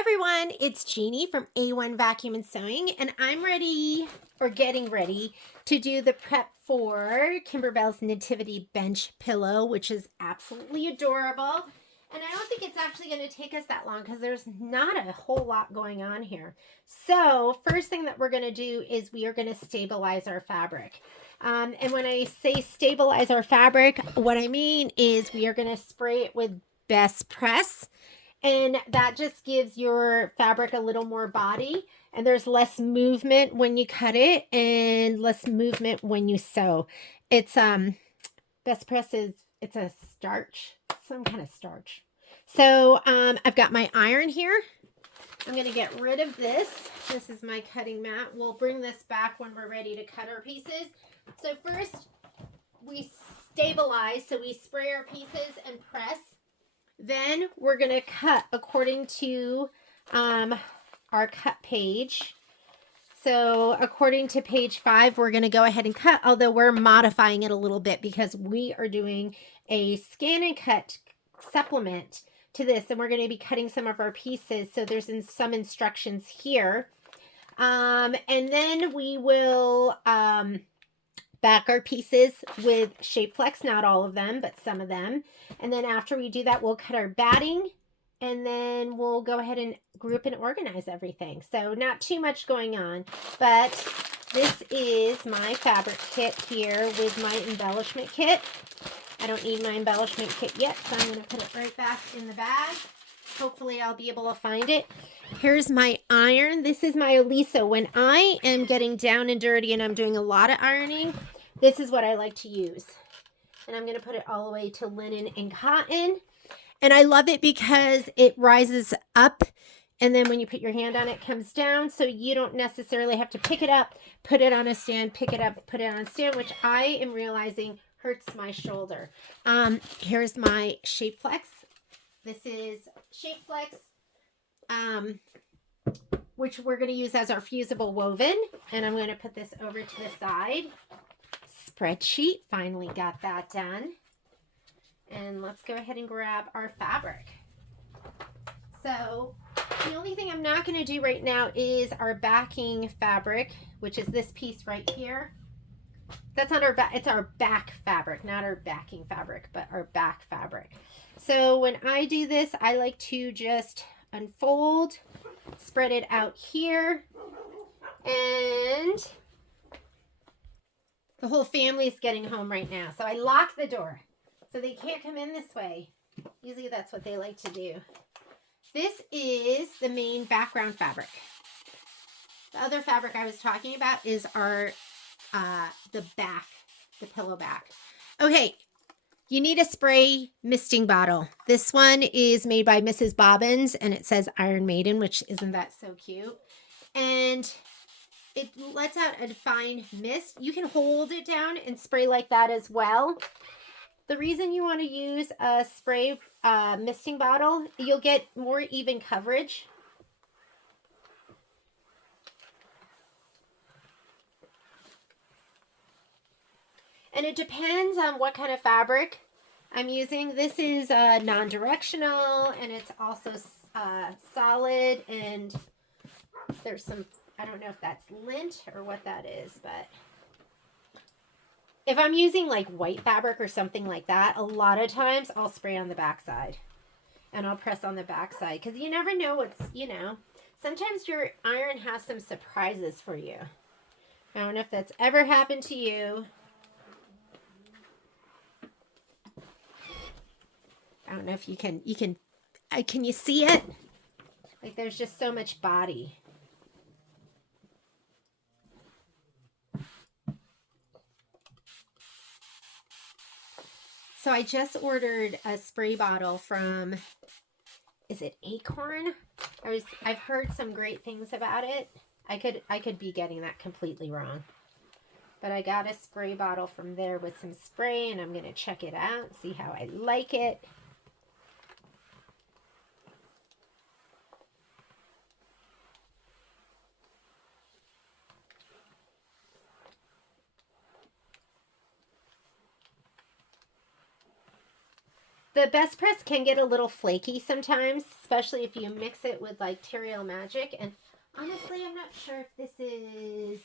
everyone, it's Jeannie from A1 Vacuum and Sewing, and I'm ready, or getting ready, to do the prep for Kimberbell's Nativity bench pillow, which is absolutely adorable. And I don't think it's actually going to take us that long because there's not a whole lot going on here. So first thing that we're going to do is we are going to stabilize our fabric. And when I say stabilize our fabric, what I mean is we are going to spray it with Best Press. And that just gives your fabric a little more body, and there's less movement when you cut it and less movement when you sew. It's Best Press is, it's a starch, some kind of starch. So I've got my iron here. I'm going to get rid of this. This is my cutting mat. We'll bring this back when we're ready to cut our pieces. So first we stabilize, so we spray our pieces and press. Then we're going to cut according to our cut page. So according to page 5, we're going to go ahead and cut, although we're modifying it a little bit because we are doing a scan and cut supplement to this, and we're going to be cutting some of our pieces. So there's some instructions here. And then we will back our pieces with Shape Flex, not all of them, but some of them. And then after we do that, we'll cut our batting, and then we'll go ahead and group and organize everything. So not too much going on, but this is my fabric kit here with my embellishment kit. I don't need my embellishment kit yet, so I'm going to put it right back in the bag. Hopefully I'll be able to find it. Here's my iron. This is my Elisa. When I am getting down and dirty and I'm doing a lot of ironing, this is what I like to use. And I'm going to put it all the way to linen and cotton. And I love it because it rises up, and then when you put your hand on it, it comes down. So you don't necessarily have to pick it up, put it on a stand, pick it up, put it on a stand, which I am realizing hurts my shoulder. Here's my Shape Flex. This is Shape Flex, which we're going to use as our fusible woven. And I'm going to put this over to the side. Spreadsheet, finally got that done. And let's go ahead and grab our fabric. So the only thing I'm not going to do right now is our backing fabric, which is this piece right here. That's not our back, it's our back fabric, not our backing fabric, but our back fabric. So when I do this, I like to just unfold, spread it out here, and the whole family is getting home right now. So I lock the door so they can't come in this way. Usually that's what they like to do. This is the main background fabric. The other fabric I was talking about is our the back, the pillow back. Okay, you need a spray misting bottle. This one is made by Mrs. Bobbins, and it says Iron Maiden, which isn't that so cute? And it lets out a fine mist. You can hold it down and spray like that as well. The reason you want to use a spray misting bottle, you'll get more even coverage. And it depends on what kind of fabric I'm using. This is non-directional, and it's also solid, and there's some, I don't know if that's lint or what that is, but if I'm using like white fabric or something like that, a lot of times I'll spray on the backside, and I'll press on the backside, because you never know what's, sometimes your iron has some surprises for you. I don't know if that's ever happened to you. I don't know if can you see it? Like there's just so much body. So I just ordered a spray bottle from, is it Acorn? I've heard some great things about it. I could be getting that completely wrong. But I got a spray bottle from there with some spray, and I'm going to check it out, see how I like it. The best press can get a little flaky sometimes, especially if you mix it with like Terrio Magic. And honestly, I'm not sure if this is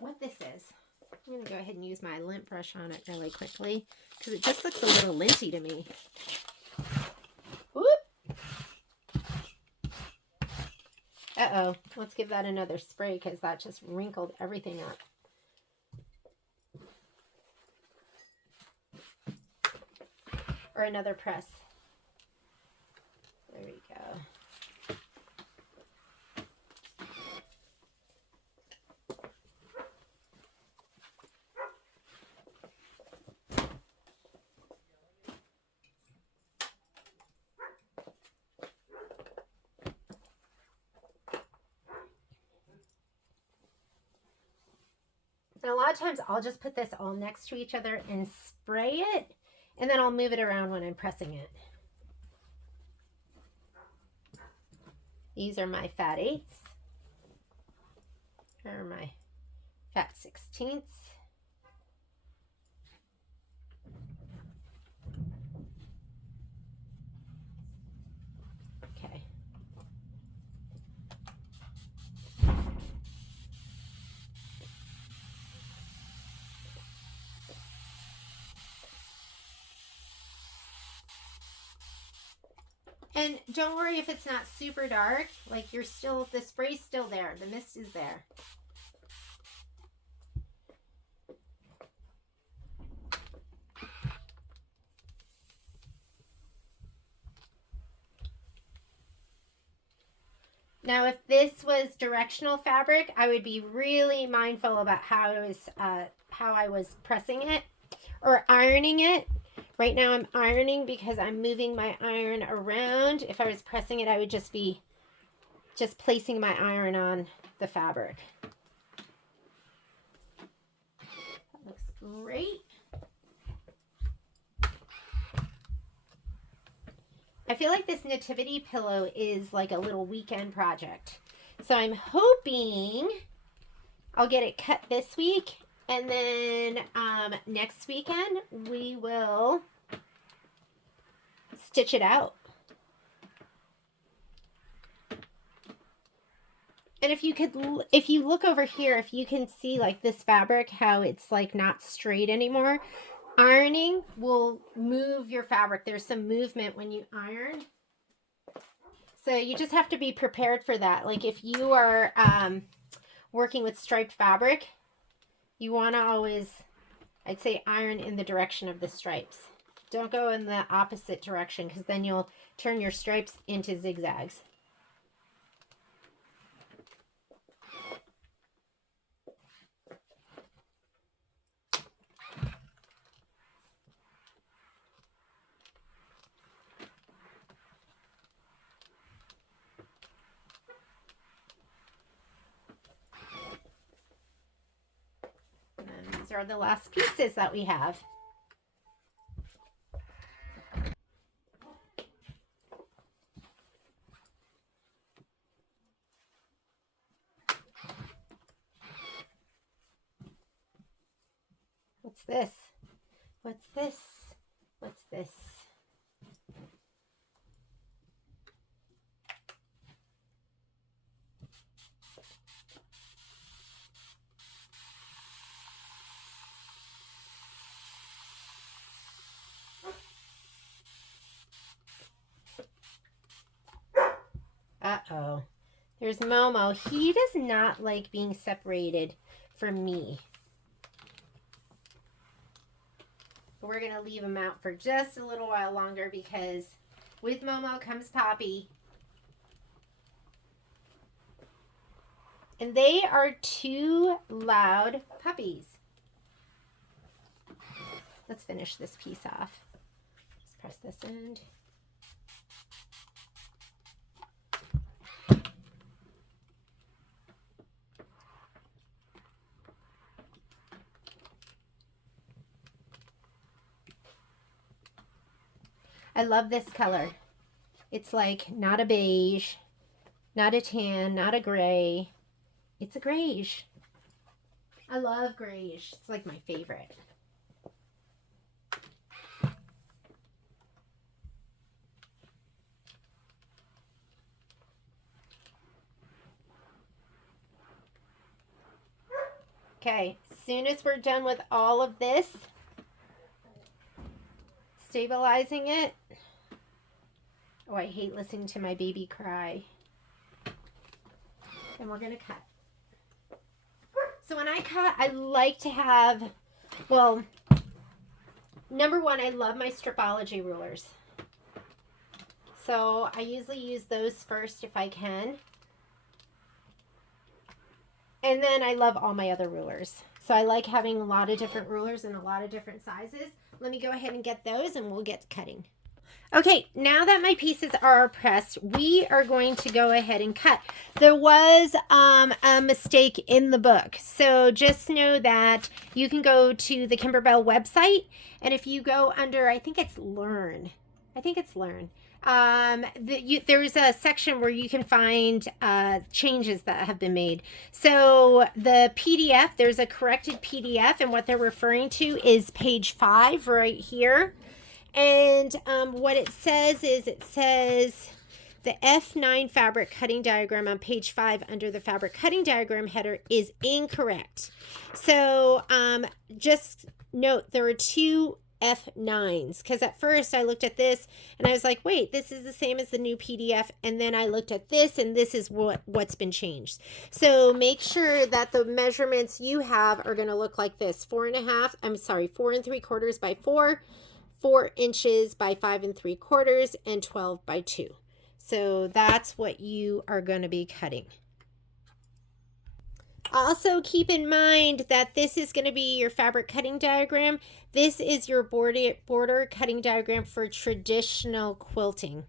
what this is. I'm going to go ahead and use my lint brush on it really quickly because it just looks a little linty to me. Whoop! Uh-oh. Let's give that another spray because that just wrinkled everything up. Or another press. There we go. And a lot of times I'll just put this all next to each other and spray it, and then I'll move it around when I'm pressing it. These are my fat 8s. Here are my fat 16ths. Okay. And don't worry if it's not super dark, like you're still, the spray's still there, the mist is there. Now, if this was directional fabric, I would be really mindful about how I was pressing it or ironing it. Right now I'm ironing because I'm moving my iron around. If I was pressing it, I would just be placing my iron on the fabric. That looks great. I feel like this nativity pillow is like a little weekend project. So I'm hoping I'll get it cut this week, and then next weekend we will stitch it out. And if you look over here, if you can see like this fabric, how it's like not straight anymore, ironing will move your fabric. There's some movement when you iron. So you just have to be prepared for that. Like if you are working with striped fabric, you want to always, I'd say, iron in the direction of the stripes. Don't go in the opposite direction because then you'll turn your stripes into zigzags. And these are the last pieces that we have. What's this? What's this? What's this? Uh-oh. There's Momo. He does not like being separated from me. But we're going to leave him out for just a little while longer because with Momo comes Poppy. And they are two loud puppies. Let's finish this piece off. Just press this end. I love this color. It's like not a beige, not a tan, not a gray. It's a grayish. I love grayish. It's like my favorite. Okay, as soon as we're done with all of this, stabilizing it. Oh, I hate listening to my baby cry. And we're going to cut. So when I cut, I like to have, well, number one, I love my Stripology rulers. So I usually use those first if I can. And then I love all my other rulers. So I like having a lot of different rulers and a lot of different sizes. Let me go ahead and get those and we'll get cutting. Okay, now that my pieces are pressed, we are going to go ahead and cut. There was a mistake in the book. So just know that you can go to the Kimberbell website. And if you go under, I think it's Learn. There's a section where you can find changes that have been made. So the PDF, there's a corrected PDF, and what they're referring to is page 5 right here. And what it says is, it says the F9 fabric cutting diagram on page 5 under the fabric cutting diagram header is incorrect. So just note there are 2 F9s, because at first I looked at this and I was like, wait, this is the same as the new PDF, and then I looked at this and this is what's been changed. So make sure that the measurements you have are going to look like this: 4 3/4 by 4, 4 inches by 5 3/4, and 12 by 2. So that's what you are going to be cutting. Also keep in mind that this is going to be your fabric cutting diagram. This is your border cutting diagram for traditional quilting.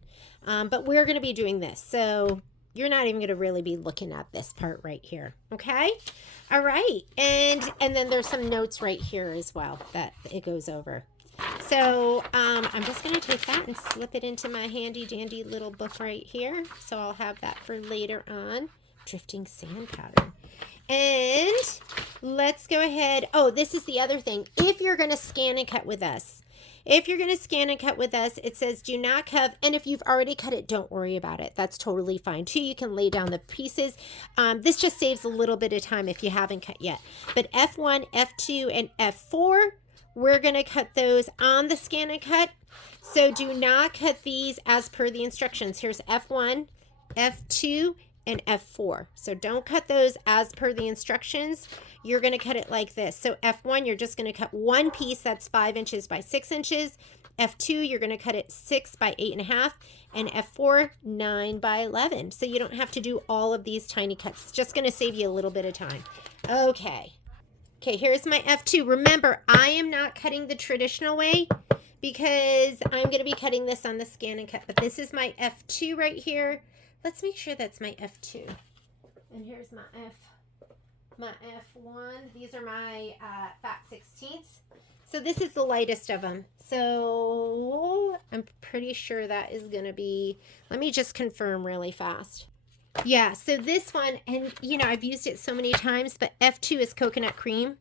But we're going to be doing this. So you're not even going to really be looking at this part right here. Okay? All right. And then there's some notes right here as well that it goes over. So I'm just going to take that and slip it into my handy dandy little book right here. So I'll have that for later on. Drifting sand pattern. And let's go ahead. Oh, this is the other thing. If you're going to scan and cut with us, it says do not cut. And if you've already cut it, don't worry about it. That's totally fine too. You can lay down the pieces. This just saves a little bit of time if you haven't cut yet. But F1, F2, and F4, we're going to cut those on the scan and cut. So do not cut these as per the instructions. Here's F1, F2, and F4. So don't cut those as per the instructions. You're going to cut it like this. So F1, you're just going to cut one piece that's 5 inches by 6 inches. F2, you're going to cut it 6 by 8.5, and F4, 9 by 11. So you don't have to do all of these tiny cuts. It's just going to save you a little bit of time. Okay, here's my F2. Remember, I am not cutting the traditional way because I'm going to be cutting this on the scan and cut. But this is my F2 right here. Let's make sure that's my F2. And here's my F1. These are my fat 16ths. So this is the lightest of them. So I'm pretty sure that is going to be, let me just confirm really fast. Yeah, so this one, and you know, I've used it so many times, but F2 is coconut cream.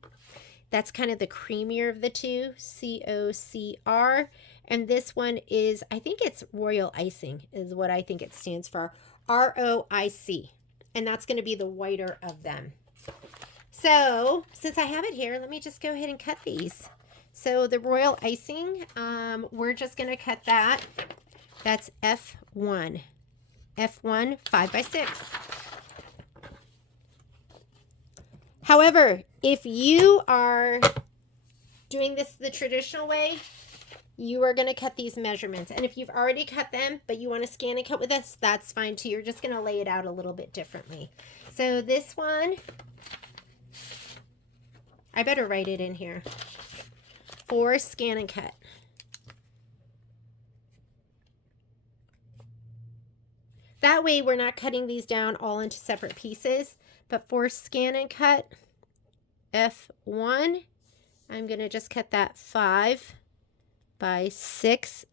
That's kind of the creamier of the two, COCR. And this one is, I think it's royal icing is what I think it stands for, ROIC. And that's going to be the whiter of them. So since I have it here, let me just go ahead and cut these. So the royal icing, we're just going to cut that. That's F1. F1, 5 by 6. However, if you are doing this the traditional way, you are going to cut these measurements. And if you've already cut them, but you want to scan and cut with us, that's fine too. You're just going to lay it out a little bit differently. So this one, I better write it in here. For scan and cut. That way we're not cutting these down all into separate pieces. But for scan and cut, F1, I'm going to just cut that 5 by 6.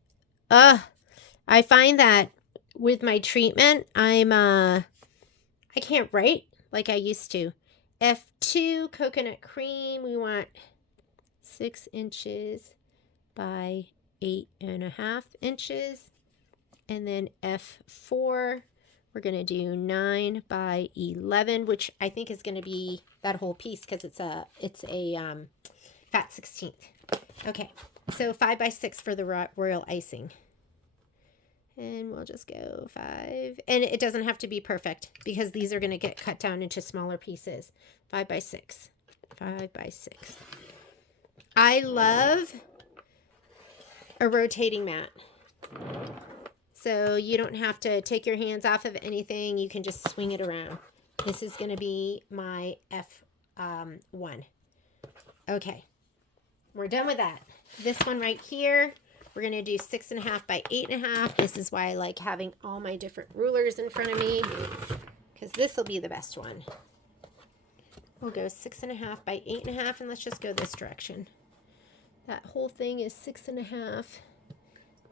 I find that with my treatment, I can't write like I used to. F2, coconut cream, we want 6 inches by 8.5 inches. And then F4, we're going to do 9 by 11, which I think is going to be that whole piece because it's a fat 16th. Okay, so 5 by 6 for the royal icing. And we'll just go 5. And it doesn't have to be perfect because these are going to get cut down into smaller pieces. 5 by 6. 5 by 6. I love a rotating mat. So you don't have to take your hands off of anything. You can just swing it around. This is going to be my F1. Okay. We're done with that. This one right here, we're going to do 6.5 by 8.5. This is why I like having all my different rulers in front of me, because this will be the best one. We'll go 6.5 by 8.5, and let's just go this direction. That whole thing is 6.5,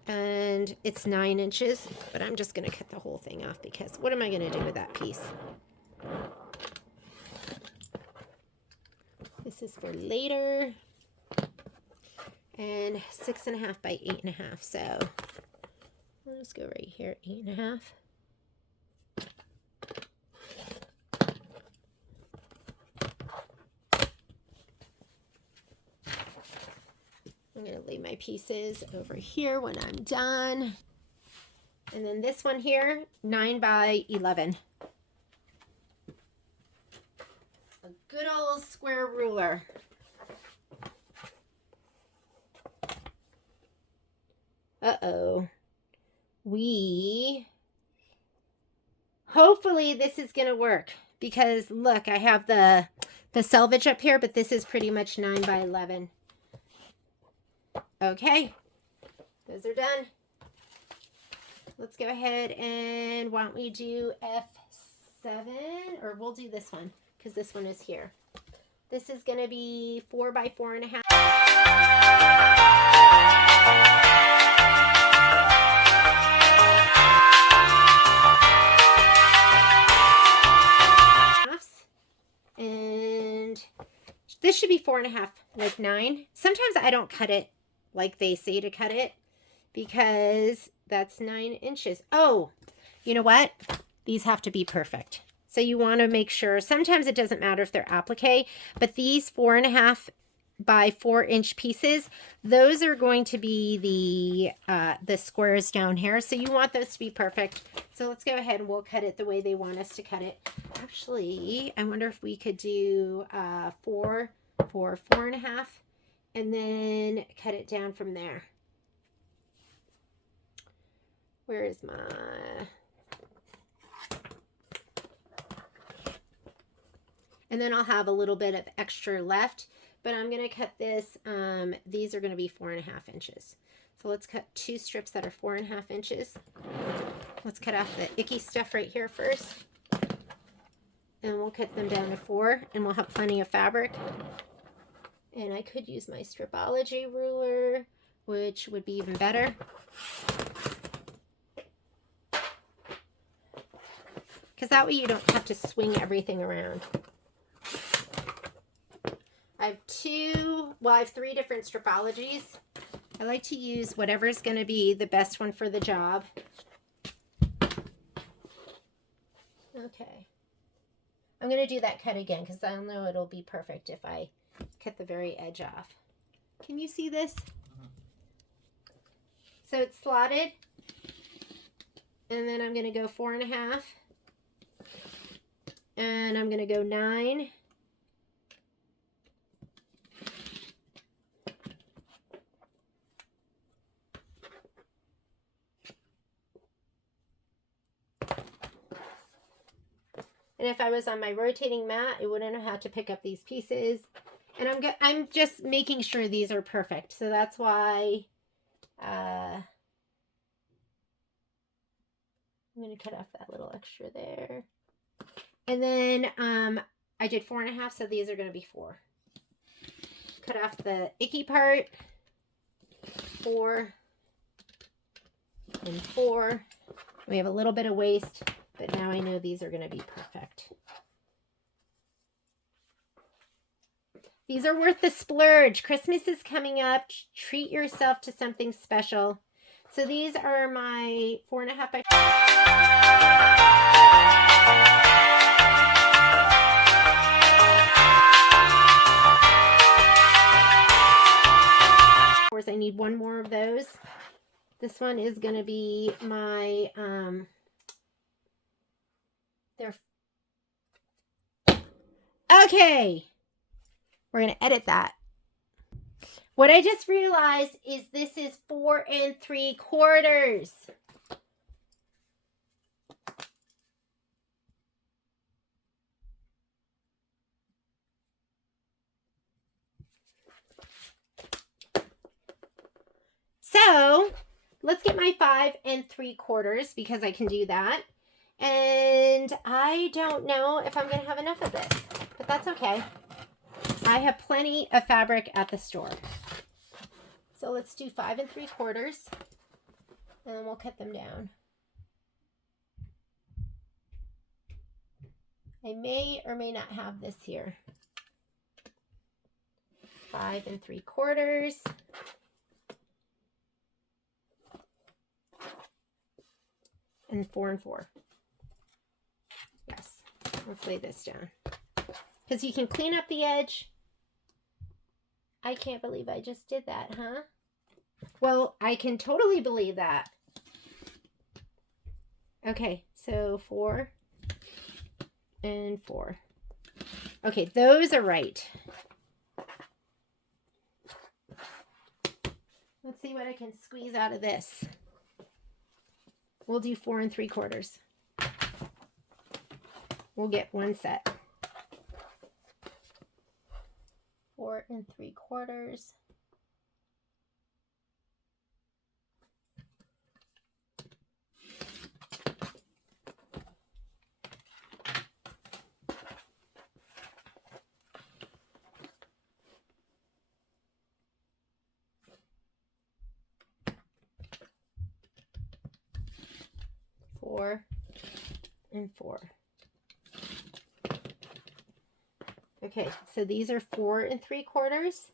and it's 9 inches, but I'm just going to cut the whole thing off because what am I going to do with that piece? This is for later. And 6.5 by 8.5. So I'll just go right here, 8.5. I'm going to lay my pieces over here when I'm done. And then this one here, 9 by 11. A good old square ruler. Uh-oh. Hopefully this is going to work because look, I have the selvage up here, but this is pretty much 9 by 11. Okay. Those are done. Let's go ahead and why don't we do F7, or we'll do this one because this one is here. This is going to be 4 by 4.5. And this should be 4.5, like 9. Sometimes I don't cut it like they say to cut it because that's 9 inches. Oh, you know what? These have to be perfect. So you want to make sure, sometimes it doesn't matter if they're applique, but these 4.5 by 4 inch pieces, those are going to be the squares down here. So you want those to be perfect. So let's go ahead and we'll cut it the way they want us to cut it. Actually, I wonder if we could do 4 for 4.5 and then cut it down from there. Where is my... And then I'll have a little bit of extra left, but I'm going to cut this. These are going to be 4.5 inches. So let's cut 2 strips that are 4.5 inches. Let's cut off the icky stuff right here first. And we'll cut them down to 4, and we'll have plenty of fabric. And I could use my stripology ruler, which would be even better. Because that way you don't have to swing everything around. I have 3 different stripologies. I like to use whatever's going to be the best one for the job. Okay. I'm going to do that cut again because I know it'll be perfect if I cut the very edge off. Can you see this? So it's slotted. And then I'm going to go 4.5. And I'm going to go 9. And if I was on my rotating mat, I wouldn't have had to pick up these pieces. And I'm just making sure these are perfect. So that's why I'm going to cut off that little extra there. And then I did 4.5, so these are going to be 4. Cut off the icky part. 4 and 4. We have a little bit of waste. But now I know these are going to be perfect. These are worth the splurge. Christmas is coming up. Treat yourself to something special. So these are my 4.5 by 4. This one is going to be my, okay. We're going to edit that. What I just realized is this is 4 3/4. So let's get my 5 3/4 because I can do that. And I don't know if I'm going to have enough of this, but that's okay. I have plenty of fabric at the store. So let's do 5 3/4 and then we'll cut them down. I may or may not have this here. 5 3/4. And 4 4. Yes, let's lay this down. Because you can clean up the edge. I can't believe I just did that, huh? Well, I can totally believe that. Okay, so 4 and 4. Okay, those are right. Let's see what I can squeeze out of this. We'll do 4 3/4. We'll get one set. 4 3/4. Four and 4. Okay, so these are 4 3/4.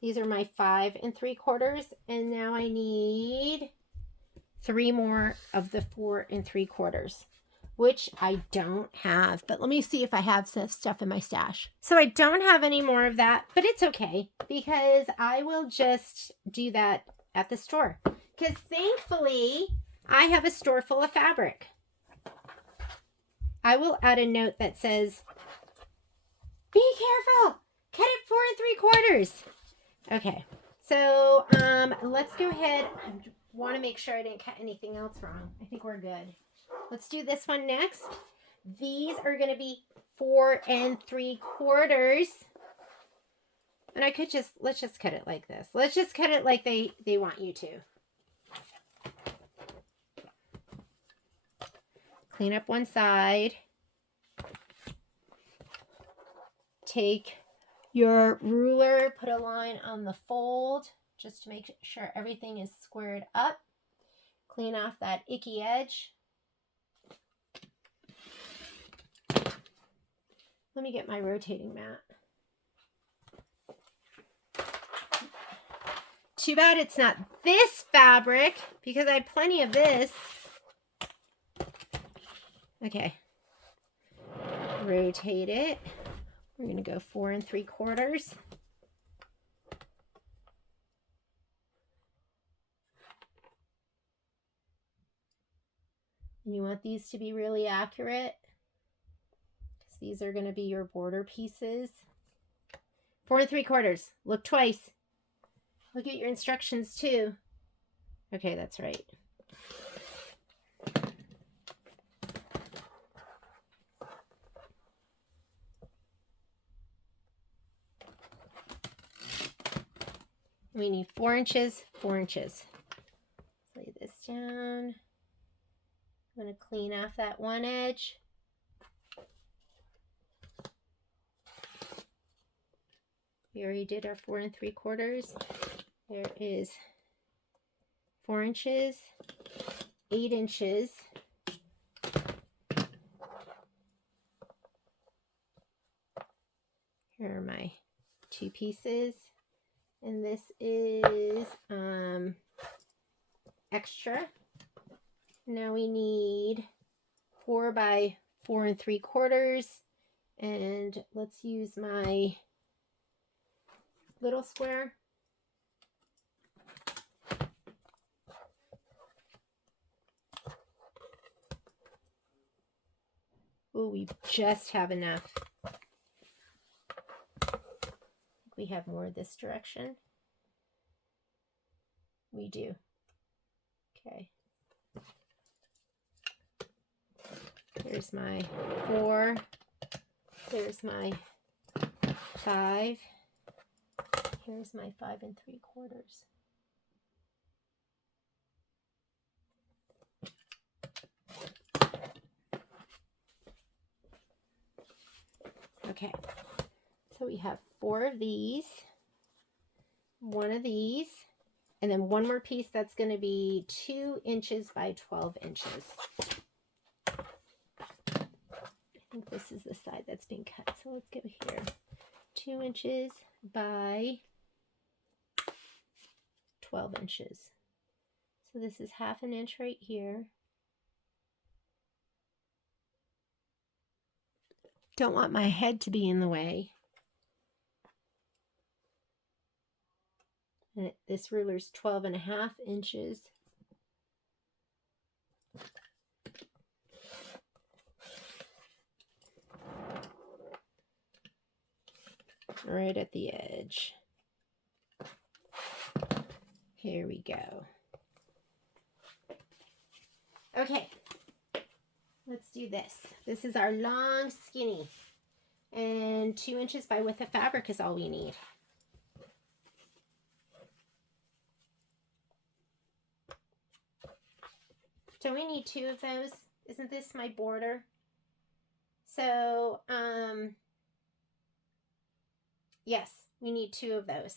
These are my 5 3/4, and now I need 3 more of the 4 3/4, which I don't have. But let me see if I have some stuff in my stash. So I don't have any more of that, but it's okay because I will just do that at the store. Because thankfully, I have a store full of fabric. I will add a note that says, be careful, cut it 4 3/4. Okay, so let's go ahead. I want to make sure I didn't cut anything else wrong. I think we're good. Let's do this one next. These are going to be 4 3/4. And I could just, let's just cut it like this. Let's just cut it like they want you to. Clean up one side. Take your ruler, put a line on the fold just to make sure everything is squared up. Clean off that icky edge. Let me get my rotating mat. Too bad it's not this fabric because I have plenty of this. Okay. Rotate it. We're going to go 4 3/4. And you want these to be really accurate because these are going to be your border pieces. 4 3/4. Look twice. Look at your instructions too. Okay, that's right. We need 4 inches, 4 inches. Lay this down. I'm going to clean off that one edge. We already did our 4 3/4. There is 4 inches, 8 inches. Here are my 2 pieces. And this is extra. Now we need 4 by 4 3/4. And let's use my little square. Oh, we just have enough. We have more this direction. We do. Okay. There's my 4. There's my 5. Here's my 5 3/4. Okay, so we have 4 of these, 1 of these, and then one more piece that's going to be 2 inches by 12 inches. I think this is the side that's being cut, so let's go here. 2 inches by 12 inches. So this is 1/2 inch right here. Don't want my head to be in the way. And this ruler's 12.5 inches. Right at the edge. Here we go. Okay, let's do this. This is our long skinny, and 2 inches by width of fabric is all we need. Don't we need 2 of those? Isn't this my border? So, yes, we need 2 of those.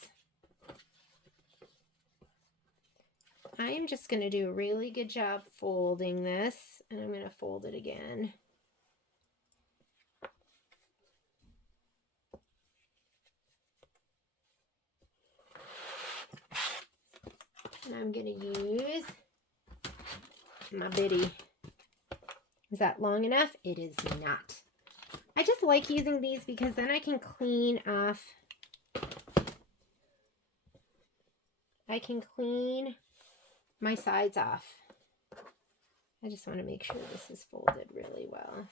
I am just going to do a really good job folding this, and I'm going to fold it again. And I'm going to use my bitty. Is that long enough? It is not. I just like using these because then I can clean off. I can clean my sides off. I just want to make sure this is folded really well.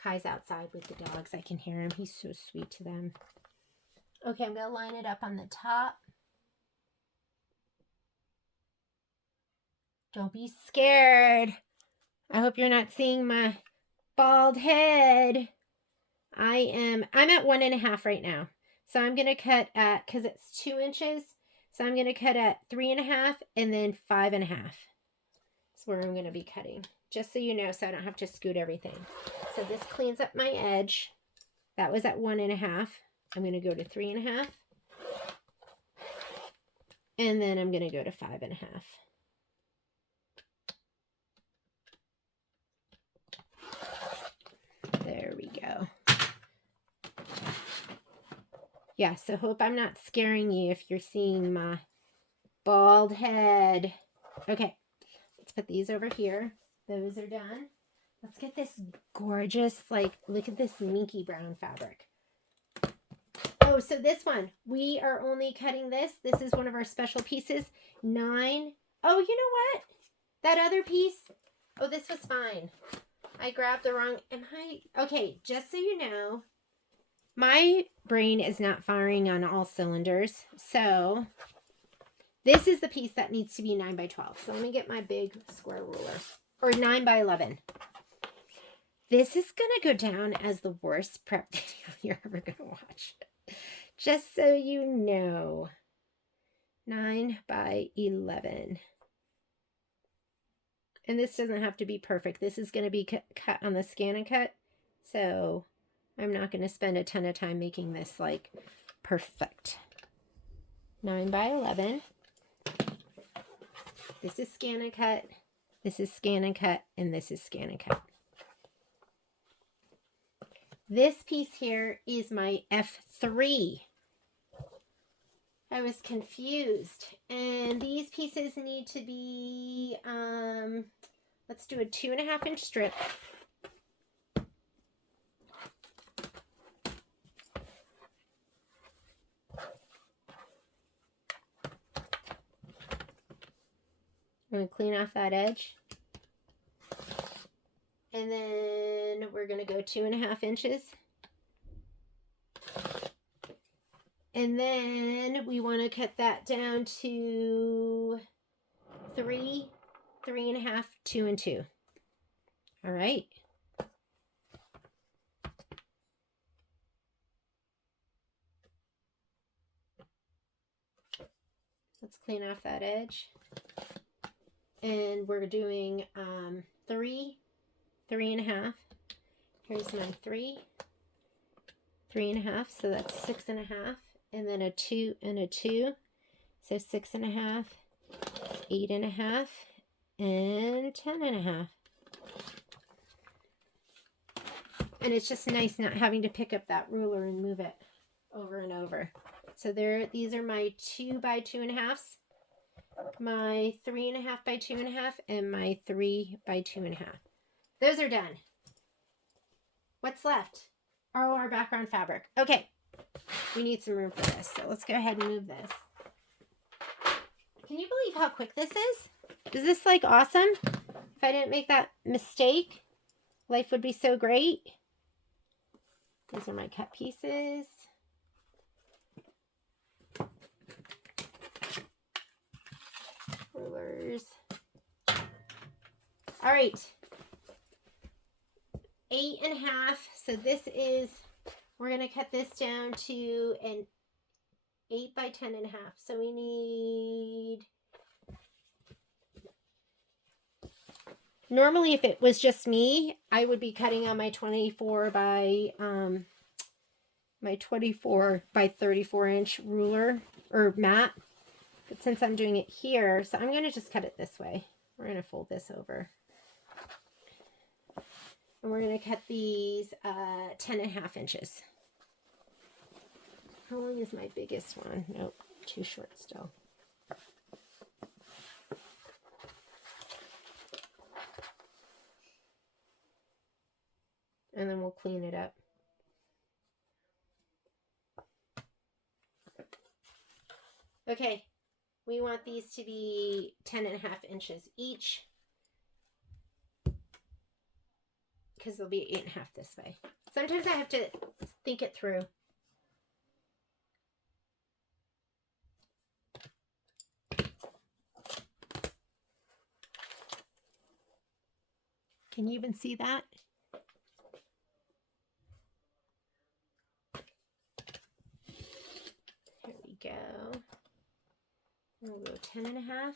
Kai's outside with the dogs. I can hear him. He's so sweet to them. Okay, I'm going to line it up on the top. Don't be scared. I hope you're not seeing my bald head. I'm at 1.5 right now. So I'm going to cut at, because it's 2 inches, so I'm going to cut at 3.5 and then 5.5. That's where I'm going to be cutting. Just so you know, so I don't have to scoot everything. So this cleans up my edge. That was at 1.5. I'm going to go to 3.5. And then I'm going to go to 5.5. There we go. Yeah, so hope I'm not scaring you if you're seeing my bald head. Okay, let's put these over here. Those are done. Let's get this gorgeous, like, look at this minky brown fabric. Oh, so this one, we are only cutting this. This is one of our special pieces. 9. Oh, you know what? That other piece. Oh, this was fine. I grabbed the wrong. Okay, just so you know, my brain is not firing on all cylinders. So this is the piece that needs to be 9 by 12. So let me get my big square ruler. Or 9 by 11. This is going to go down as the worst prep video you're ever going to watch. Just so you know. 9 by 11. And this doesn't have to be perfect. This is going to be cut on the scan and cut. So I'm not going to spend a ton of time making this like perfect. 9 by 11. This is scan and cut. This is scan and cut. And this is scan and cut. This piece here is my F3. I was confused. And these pieces need to be, let's do a 2.5 inch strip. going to clean off that edge. And then we're going to go 2.5 inches. And then we want to cut that down to 3, 3.5, 2 and 2. All right. Let's clean off that edge. And we're doing 3, 3.5. Here's my 3, 3.5. So that's 6.5. And then a 2 and a 2. So 6.5, 8.5, and 10.5. And it's just nice not having to pick up that ruler and move it over and over. So there, these are my 2 by 2.5s, my 3.5 by 2.5, and my 3 by 2.5. Those are done. What's left? Oh, our background fabric. Okay, we need some room for this, so let's go ahead and move this. Can you believe how quick this is? Is this like awesome? If I didn't make that mistake, life would be so great. These are my cut pieces. Rulers. All right. 8.5. So this is, we're going to cut this down to an 8 by 10.5. So we need, normally if it was just me, I would be cutting on my 24 by 34 inch ruler or mat. But since I'm doing it here, so I'm going to just cut it this way. We're going to fold this over. And we're going to cut these 10.5 inches. How long is my biggest one? Nope, too short still. And then we'll clean it up. Okay, we want these to be 10.5 inches each, because they'll be 8.5 this way. Sometimes I have to think it through. Can you even see that? Here we go. We'll go 10.5.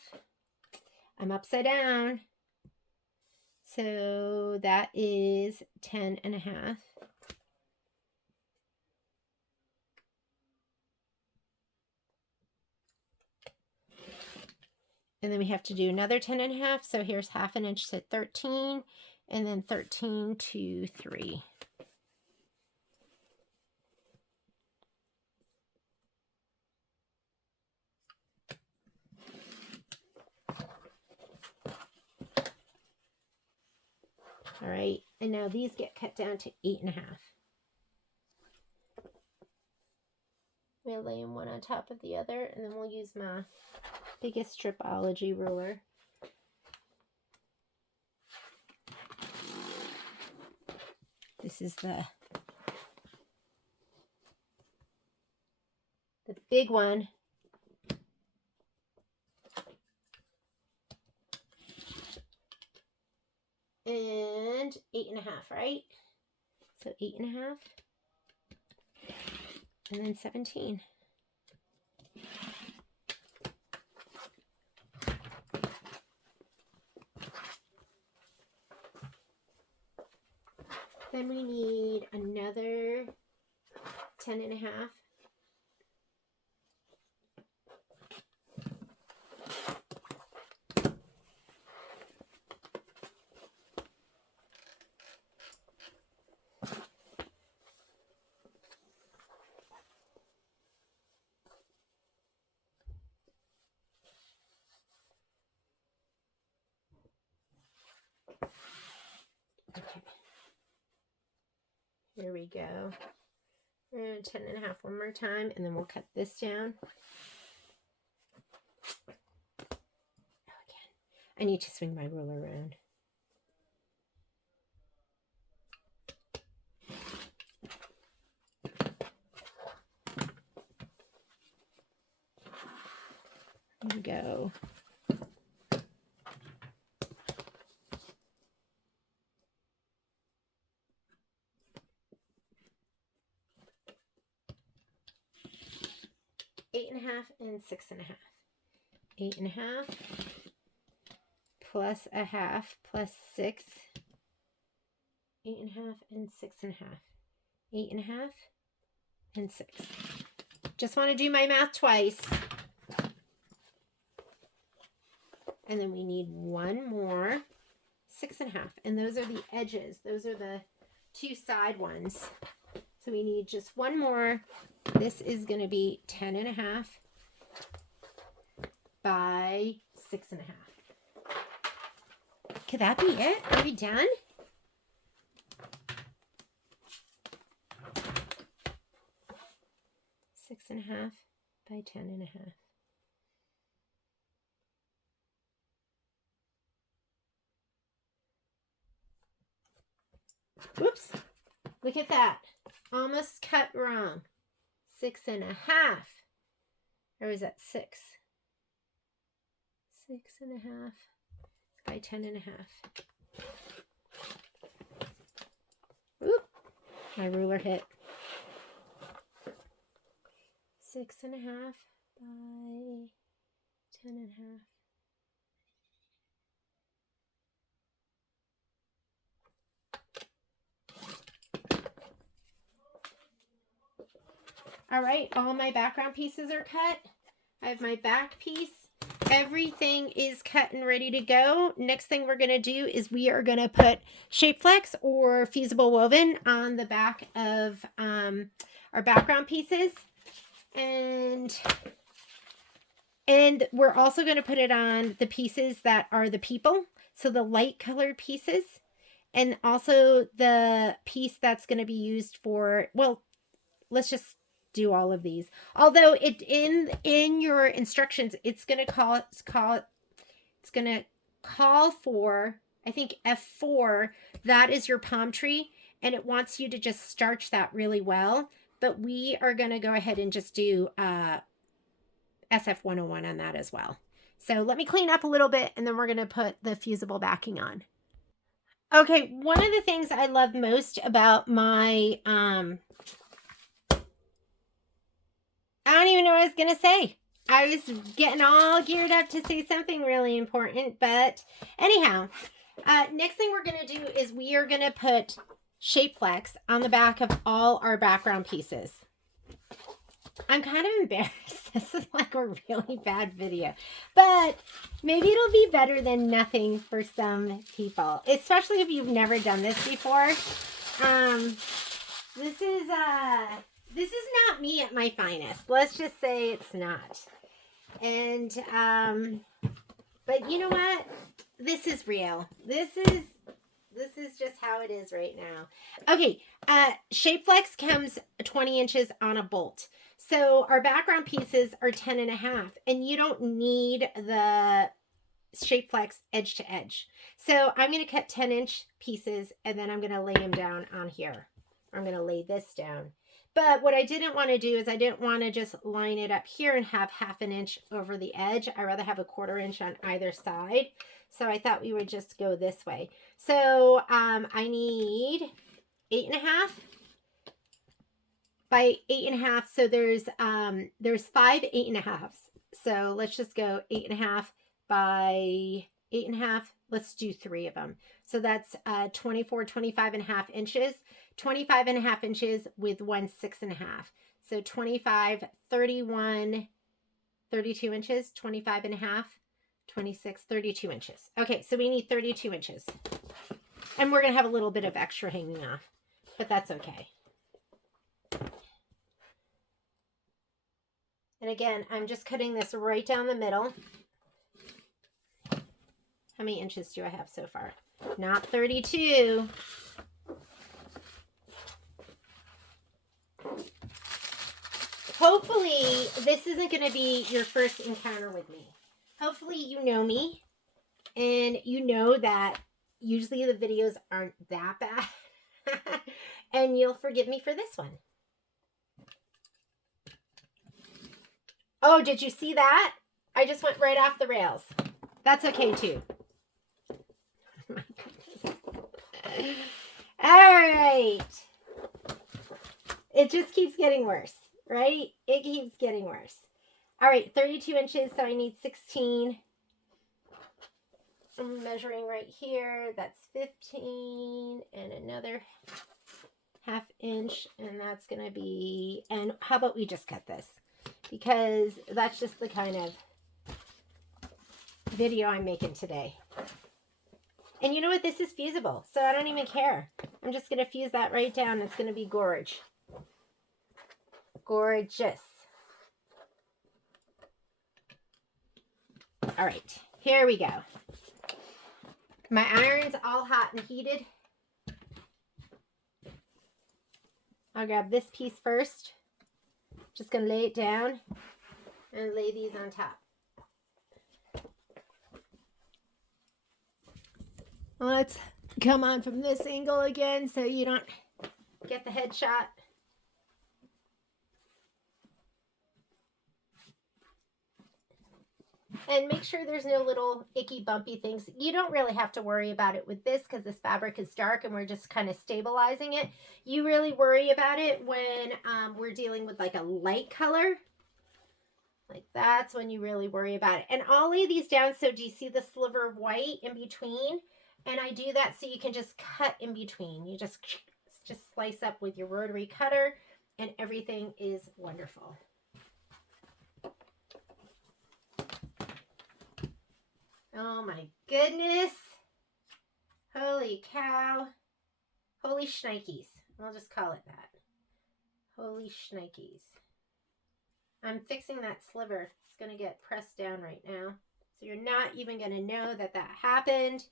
I'm upside down. So that is 10.5. And then we have to do another 10.5. So here's 1/2 inch to 13, and then 13 to 3. All right, and now these get cut down to 8.5. We'll lay them one on top of the other, and then we'll use my biggest stripology ruler. This is the big one. And 8.5, right? So 8.5. And then 17. Then we need another 10.5. Okay. Here we go. We're going to 10.5 one more time, and then we'll cut this down. I need to swing my ruler around. There we go. Eight and a half and 6.5. 8.5 plus a half plus 6. 8.5 and 6.5. 8.5 and 6. Just want to do my math twice. And then we need one more 6.5. And those are the edges. Those are the two side ones. So we need just one more. This is going to be 10.5 by 6.5. Could that be it? Are we done? Six and a half by 10.5. Whoops. Look at that. Almost cut wrong. 6.5. Or is that 6? 6.5 by 10.5. Oop. My ruler hit. 6.5 by 10.5. All right, all my background pieces are cut. I have my back piece. Everything is cut and ready to go. Next thing we're going to do is we are going to put shape flex or fusible woven on the back of our background pieces. And we're also going to put it on the pieces that are the people. So the light colored pieces. And also the piece that's going to be used for, well, let's just do all of these. Although it in your instructions, it's going to call for, I think, F4. That is your palm tree, and it wants you to just starch that really well. But we are going to go ahead and just do SF 101 on that as well. So let me clean up a little bit, and then we're going to put the fusible backing on. Okay, one of the things I love most about my I don't even know what I was going to say. I was getting all geared up to say something really important, but anyhow, next thing we're going to do is we are going to put shape flex on the back of all our background pieces. I'm kind of embarrassed. This is like a really bad video, but maybe it'll be better than nothing for some people, especially if you've never done this before. This is not me at my finest. Let's just say it's not. And, but you know what? This is real. This is just how it is right now. Okay. Shape flex comes 20 inches on a bolt. So our background pieces are 10.5, and you don't need the shape flex edge to edge. So I'm going to cut 10-inch pieces, and then I'm going to lay them down on here. I'm going to lay this down. But what I didn't want to do is I didn't want to just line it up here and have 1/2 inch over the edge. I'd rather have 1/4 inch on either side. So I thought we would just go this way. So I need 8.5 by 8.5. So there's 5 8.5s. So let's just go 8.5 by 8.5. Let's do 3 of them. So that's 25.5 inches. 25.5 inches with 1 6.5. So 25, 31, 32 inches, 25.5, 26, 32 inches. Okay, so we need 32 inches. And we're going to have a little bit of extra hanging off, but that's okay. And again, I'm just cutting this right down the middle. How many inches do I have so far? Not 32. Hopefully, this isn't going to be your first encounter with me. Hopefully, you know me. And you know that usually the videos aren't that bad. And you'll forgive me for this one. Oh, did you see that? I just went right off the rails. That's okay too. My goodness. All right. It just keeps getting worse, right? It keeps getting worse. All right, 32 inches, so I need 16. I'm measuring right here. That's 15 and another ½ inch, and that's going to be, and how about we just cut this? Because that's just the kind of video I'm making today. And you know what? This is fusible, so I don't even care. I'm just going to fuse that right down. It's going to be gorgeous. Gorgeous. All right, here we go. My iron's all hot and heated. I'll grab this piece first. Just going to lay it down and lay these on top. Let's come on from this angle again so you don't get the headshot. And make sure there's no little icky bumpy things. You don't really have to worry about it with this because this fabric is dark and we're just kind of stabilizing it. You really worry about it when we're dealing with like a light color. Like that's when you really worry about it. And I'll lay these down, so do you see the sliver of white in between? And I do that so you can just cut in between. You just slice up with your rotary cutter and everything is wonderful. Oh my goodness. Holy cow. Holy shnikes. I'll just call it that. Holy shnikes. I'm fixing that sliver. It's going to get pressed down right now. So you're not even going to know that that happened.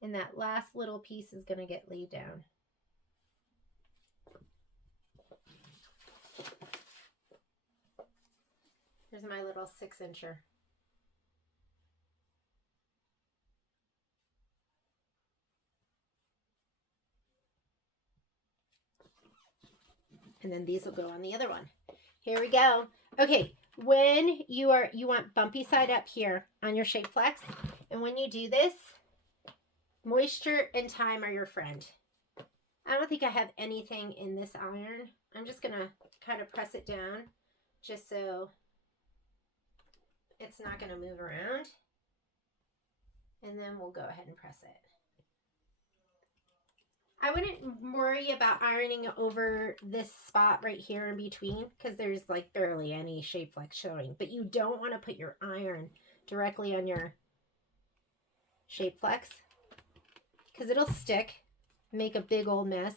And that last little piece is going to get laid down. Here's my little 6-incher. And then these will go on the other one. Here we go. Okay, when you want bumpy side up here on your shape flex. And when you do this, moisture and time are your friend. I don't think I have anything in this iron. I'm just going to kind of press it down just so it's not going to move around. And then we'll go ahead and press it. I wouldn't worry about ironing over this spot right here in between because there's like barely any shape flex showing. But you don't want to put your iron directly on your shape flex because it'll stick, make a big old mess.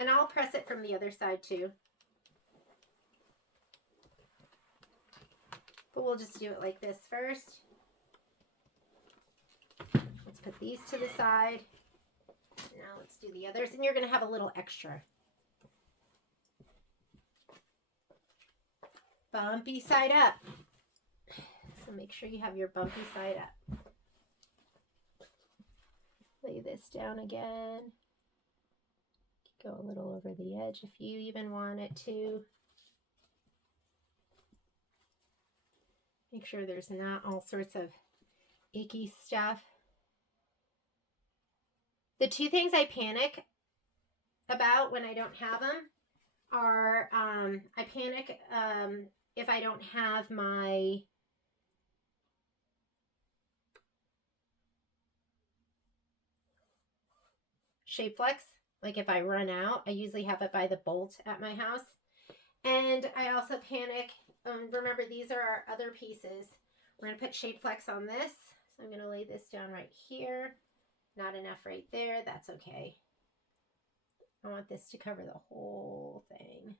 And I'll press it from the other side too. But we'll just do it like this first. Let's put these to the side. Now let's do the others. And you're going to have a little extra. Bumpy side up. So make sure you have your bumpy side up. Lay this down again. Go a little over the edge if you even want it to. Make sure there's not all sorts of icky stuff. The two things I panic about when I don't have them are I panic if I don't have my shape flex. Like if I run out, I usually have it by the bolt at my house. And I also panic. Remember, these are our other pieces. We're going to put shape flex on this. So I'm going to lay this down right here. Not enough right there. That's okay. I want this to cover the whole thing.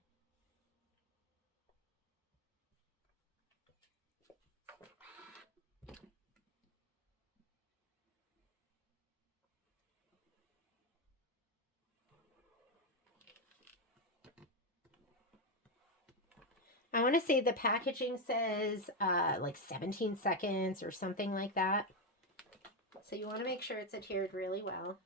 want to say the packaging says like 17 seconds or something like that. So you want to make sure it's adhered really well.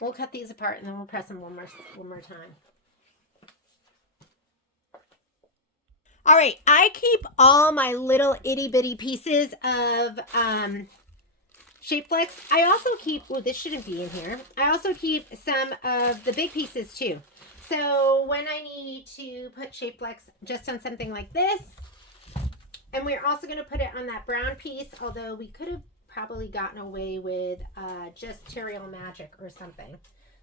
We'll cut these apart and then we'll press them one more time. All right, I keep all my little itty bitty pieces of Shape Flex. I also keep, oh, this shouldn't be in here. I also keep some of the big pieces too. So when I need to put Shape Flex just on something like this, and we're also going to put it on that brown piece, although we could have probably gotten away with just Terreal Magic or something.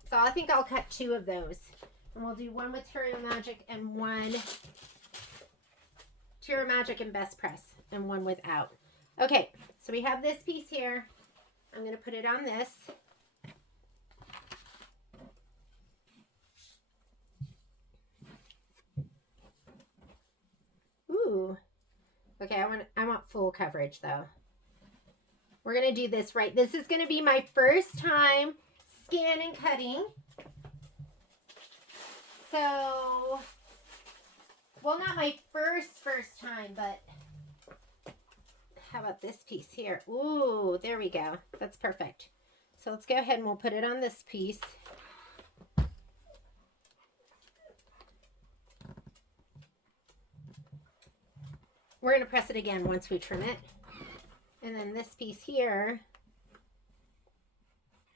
So I think I'll cut 2 of those. And we'll do one with Terreal Magic and one Terreal Magic and Best Press and one without. Okay, so we have this piece here. I'm going to put it on this. Ooh. Okay, I want full coverage though. We're going to do this right. This is going to be my first time scanning cutting. So, well, not my first time, but how about this piece here? Ooh, there we go. That's perfect. So let's go ahead and we'll put it on this piece. We're going to press it again once we trim it. And then this piece here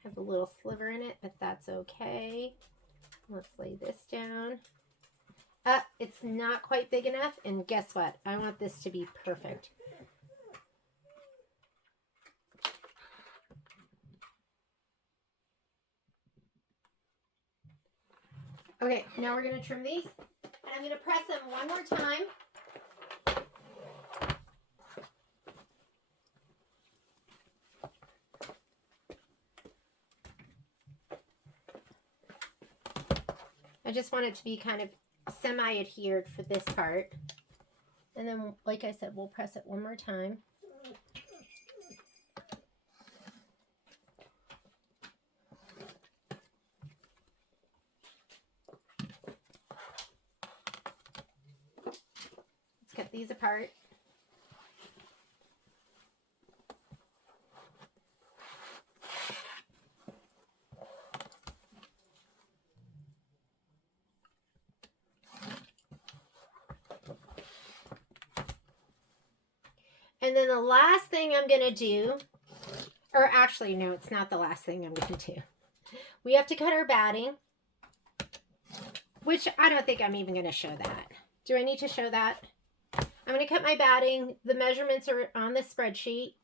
has a little sliver in it, but that's okay. Let's lay this down. It's not quite big enough, and guess what? I want this to be perfect. Okay, now we're going to trim these, and I'm going to press them one more time. I just want it to be kind of semi-adhered for this part. And then, like I said, we'll press it one more time. Let's cut these apart. And then the last thing I'm going to do, or actually, no, it's not the last thing I'm going to do. We have to cut our batting, which I don't think I'm even going to show that. Do I need to show that? I'm going to cut my batting. The measurements are on the spreadsheet.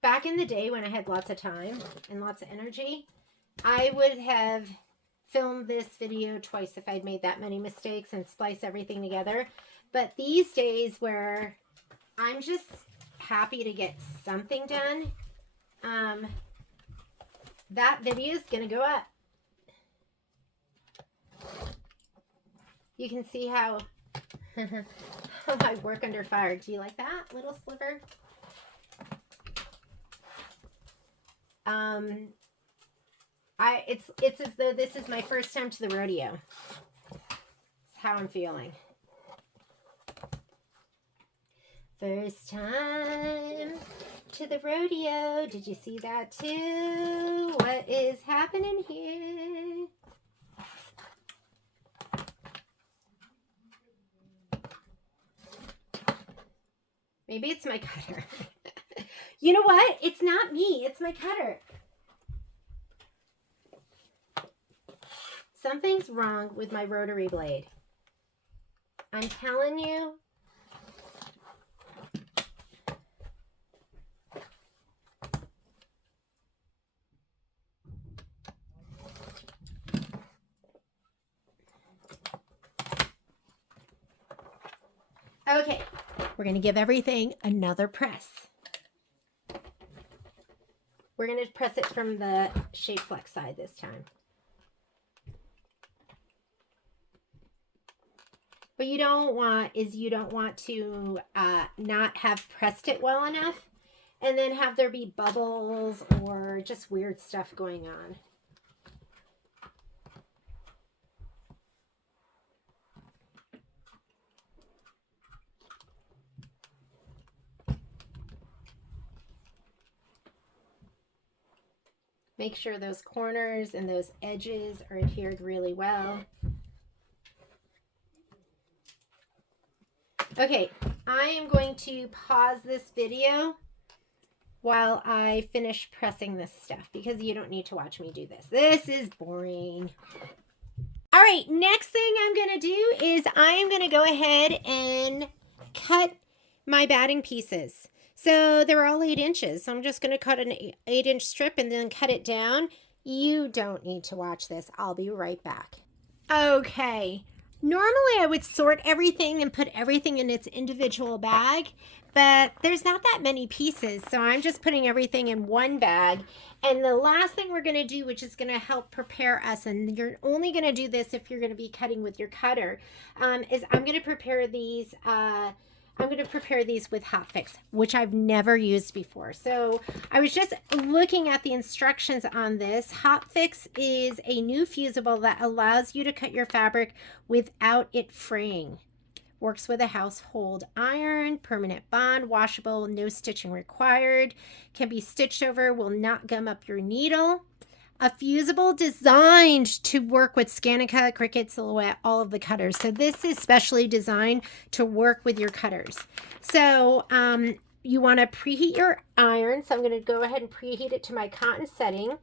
Back in the day when I had lots of time and lots of energy, I would have filmed this video twice if I'd made that many mistakes and spliced everything together. But these days where I'm just happy to get something done, that video is going to go up. You can see how I work under fire. Do you like that little sliver? It's as though this is my first time to the rodeo. It's how I'm feeling. First time to the rodeo. Did you see that too? What is happening here? Maybe it's my cutter. You know what? It's not me. It's my cutter. Something's wrong with my rotary blade. I'm telling you. Okay, We're going to give everything another press. We're going to press it from the Shape Flex side this time. What you don't want is you don't want to not have pressed it well enough and then have there be bubbles or just weird stuff going on. Make sure those corners and those edges are adhered really well. Okay, I am going to pause this video while I finish pressing this stuff because you don't need to watch me do this. This is boring. All right, next thing I'm going to do is I am going to go ahead and cut my batting pieces. So they're all 8 inches. So I'm just going to cut an 8-inch strip and then cut it down. You don't need to watch this. I'll be right back. Okay. Normally I would sort everything and put everything in its individual bag, but there's not that many pieces. So I'm just putting everything in one bag. And the last thing we're going to do, which is going to help prepare us, and you're only going to do this if you're going to be cutting with your cutter, is I'm going to prepare these with Hot Fix, which I've never used before. So I was just looking at the instructions on this. Hot Fix is a new fusible that allows you to cut your fabric without it fraying. Works with a household iron, permanent bond, washable, no stitching required, can be stitched over, will not gum up your needle. A fusible designed to work with Scanica, Cricut, Silhouette, all of the cutters. So this is specially designed to work with your cutters. So you want to preheat your iron. So I'm going to go ahead and preheat it to my cotton setting.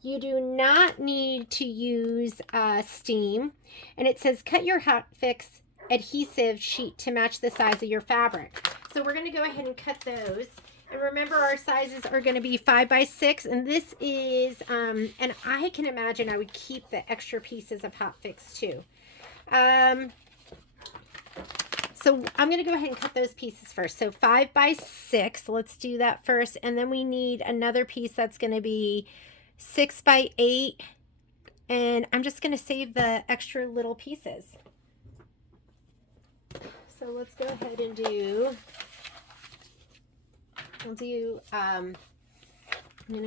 You do not need to use steam. And it says cut your Hot Fix adhesive sheet to match the size of your fabric. So we're going to go ahead and cut those. And remember, our sizes are going to be 5 by 6, and this is, and I can imagine I would keep the extra pieces of Hot Fix too. So I'm going to go ahead and cut those pieces first. So 5 by 6, let's do that first. And then we need another piece that's going to be 6 by 8. And I'm just going to save the extra little pieces. So let's go ahead and do... I'm going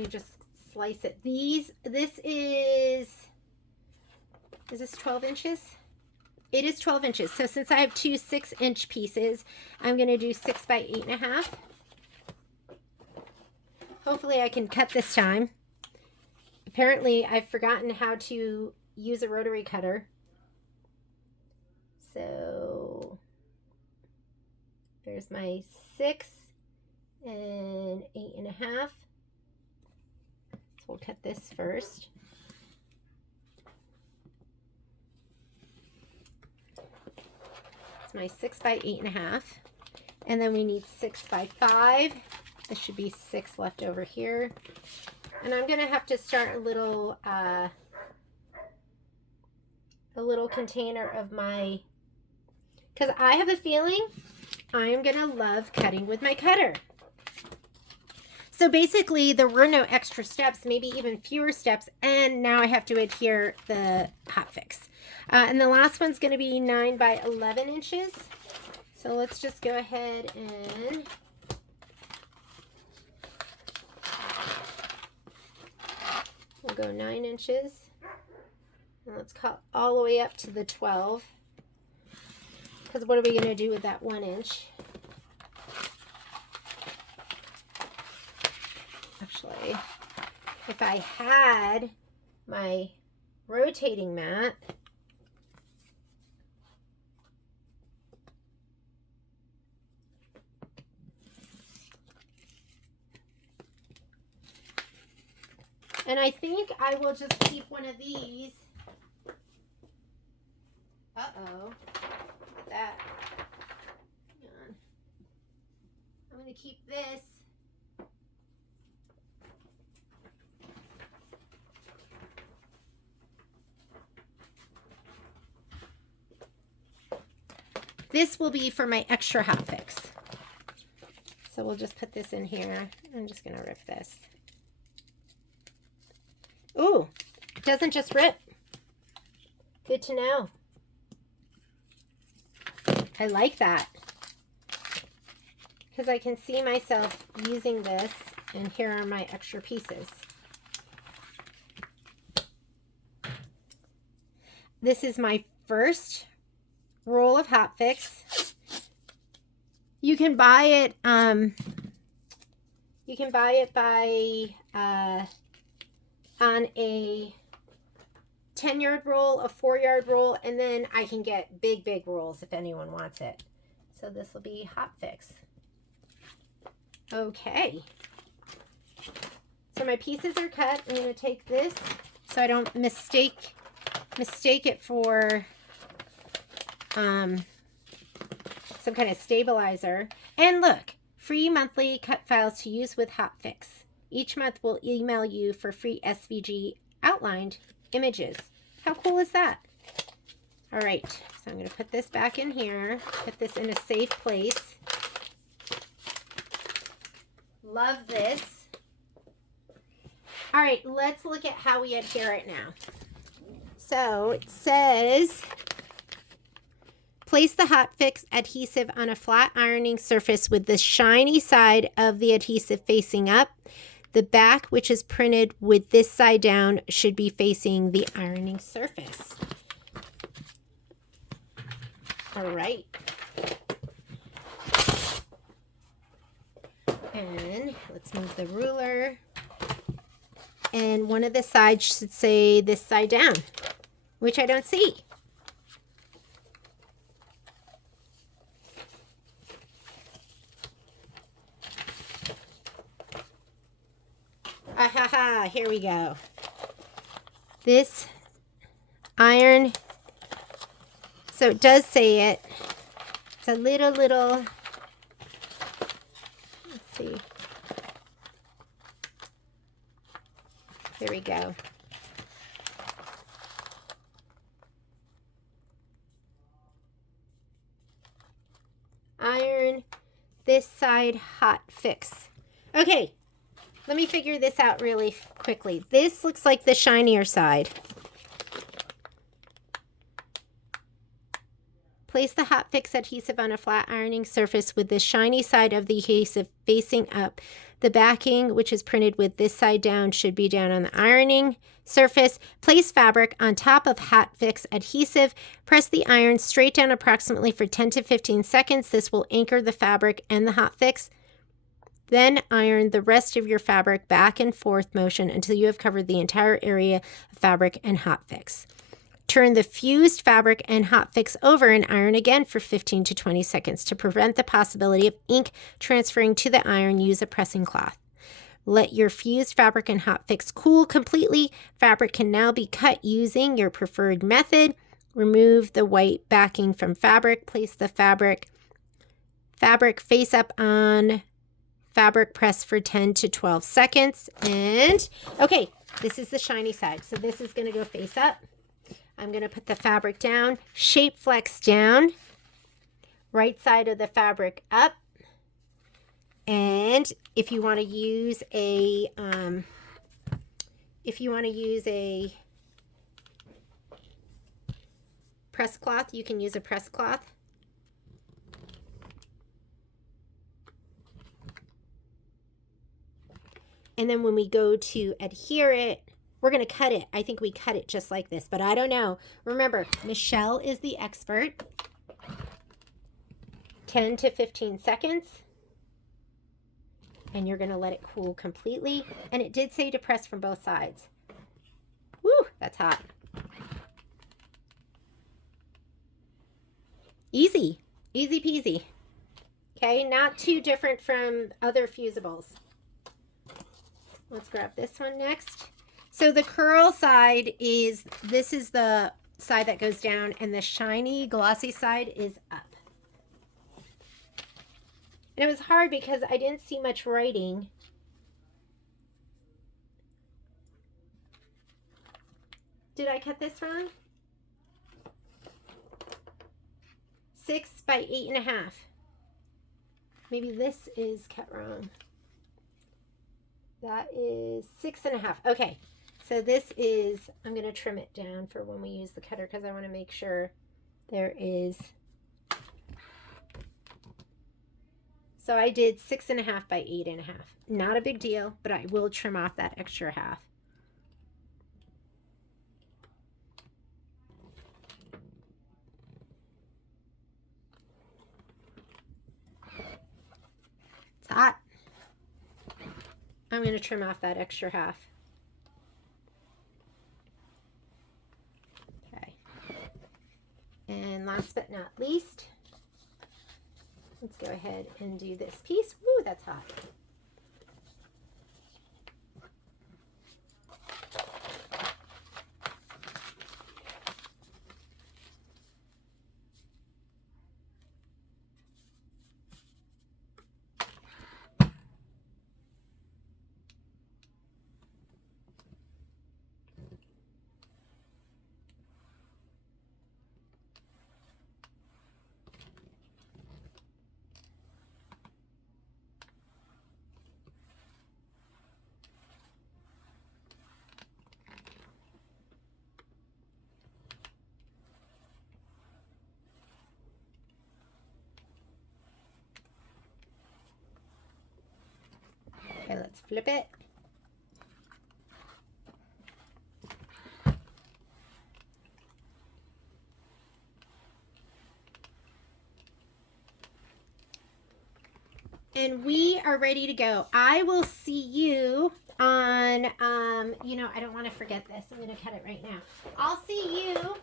to just slice it. This is this 12 inches? It is 12 inches. So since I have two 6-inch pieces, I'm going to do 6 by 8.5. Hopefully I can cut this time. Apparently I've forgotten how to use a rotary cutter. So there's my 6 and 8.5. So we'll cut this first. It's my 6 by 8.5. And then we need 6 by 5. There should be 6 left over here. And I'm gonna have to start a little container of my, because I have a feeling I'm gonna love cutting with my cutter. So basically there were no extra steps, maybe even fewer steps, and now I have to adhere the Hot Fix. And the last one's gonna be 9 by 11 inches. So let's just go ahead and we'll go 9 inches. And let's cut all the way up to the 12. Because what are we gonna do with that 1 inch? Actually, if I had my rotating mat, and I think I will just keep one of these. Uh-oh, look at that. Hang on. I'm gonna keep this. This will be for my extra Hot Fix. So we'll just put this in here. I'm just going to rip this. Ooh, it doesn't just rip. Good to know. I like that. Because I can see myself using this, and here are my extra pieces. This is my first roll of Hot Fix. You can buy it by on a 10-yard roll, a 4-yard roll, and then I can get big rolls if anyone wants it. So this will be Hot Fix. Okay. So my pieces are cut. I'm going to take this so I don't mistake it for some kind of stabilizer. And look, free monthly cut files to use with Hot Fix. Each month we'll email you for free SVG outlined images. How cool is that? All right, so I'm going to put this back in here, put this in a safe place. Love this. All right, let's look at how we adhere it now. So it says, place the Hot Fix adhesive on a flat ironing surface with the shiny side of the adhesive facing up. The back, which is printed with this side down, should be facing the ironing surface. All right. And let's move the ruler. And one of the sides should say this side down, which I don't see. Ah, here we go. This iron, so it does say it. It's a little, let's see. Here we go. Iron, this side, Hot Fix. Okay. Let me figure this out really quickly. This looks like the shinier side. Place the Hot Fix adhesive on a flat ironing surface with the shiny side of the adhesive facing up. The backing, which is printed with this side down, should be down on the ironing surface. Place fabric on top of Hot Fix adhesive. Press the iron straight down approximately for 10 to 15 seconds. This will anchor the fabric and the Hot Fix. Then iron the rest of your fabric back and forth motion until you have covered the entire area of fabric and Hot Fix. Turn the fused fabric and Hot Fix over and iron again for 15 to 20 seconds. To prevent the possibility of ink transferring to the iron, use a pressing cloth. Let your fused fabric and Hot Fix cool completely. Fabric can now be cut using your preferred method. Remove the white backing from fabric. Place the fabric face up on fabric press for 10 to 12 seconds. And okay, this is the shiny side. So this is going to go face up. I'm going to put the fabric down, shape flex down, right side of the fabric up. And if you want to use a press cloth, you can use a press cloth. And then when we go to adhere it, we're going to cut it. I think we cut it just like this, but I don't know. Remember, Michelle is the expert. 10 to 15 seconds. And you're going to let it cool completely. And it did say to press from both sides. Woo, that's hot. Easy. Easy peasy. Okay, not too different from other fusibles. Let's grab this one next. So the curl side is, this is the side that goes down, and the shiny glossy side is up. And it was hard because I didn't see much writing. Did I cut this wrong? 6 by 8.5. maybe this is cut wrong. That is 6.5. Okay, so this is, I'm going to trim it down for when we use the cutter because I want to make sure there is. So I did 6.5 by 8.5. Not a big deal, but I will trim off that extra half. It's hot. I'm going to trim off that extra half. Okay. And last but not least, let's go ahead and do this piece. Woo, that's hot. Okay, let's flip it. And we are ready to go. I will see you on, you know, I don't want to forget this. I'm going to cut it right now. I'll see you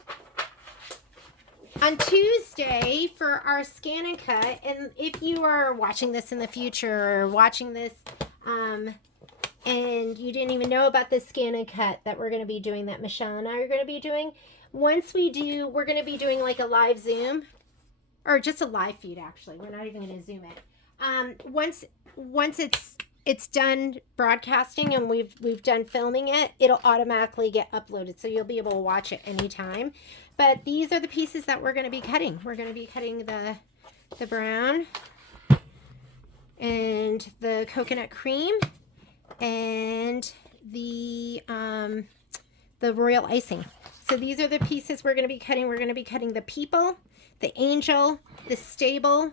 on Tuesday for our scan and cut. And if you are watching this in the future or watching this and you didn't even know about this scan and cut that we're going to be doing, that Michelle and I are going to be doing, once we do, we're going to be doing like a live Zoom or just a live feed actually. We're not even going to Zoom it. Once it's done broadcasting and we've done filming it, it'll automatically get uploaded, so you'll be able to watch it anytime. But these are the pieces that we're going to be cutting. We're going to be cutting the brown and the coconut cream and the royal icing. So these are the pieces we're going to be cutting. We're going to be cutting the people, the angel, the stable,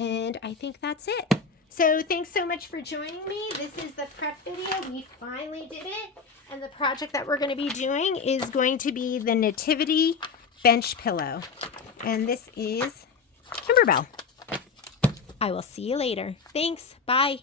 and I think that's it. So thanks so much for joining me. This is the prep video. We finally did it. And the project that we're going to be doing is going to be the Nativity bench pillow. And this is Kimberbell. I will see you later. Thanks. Bye.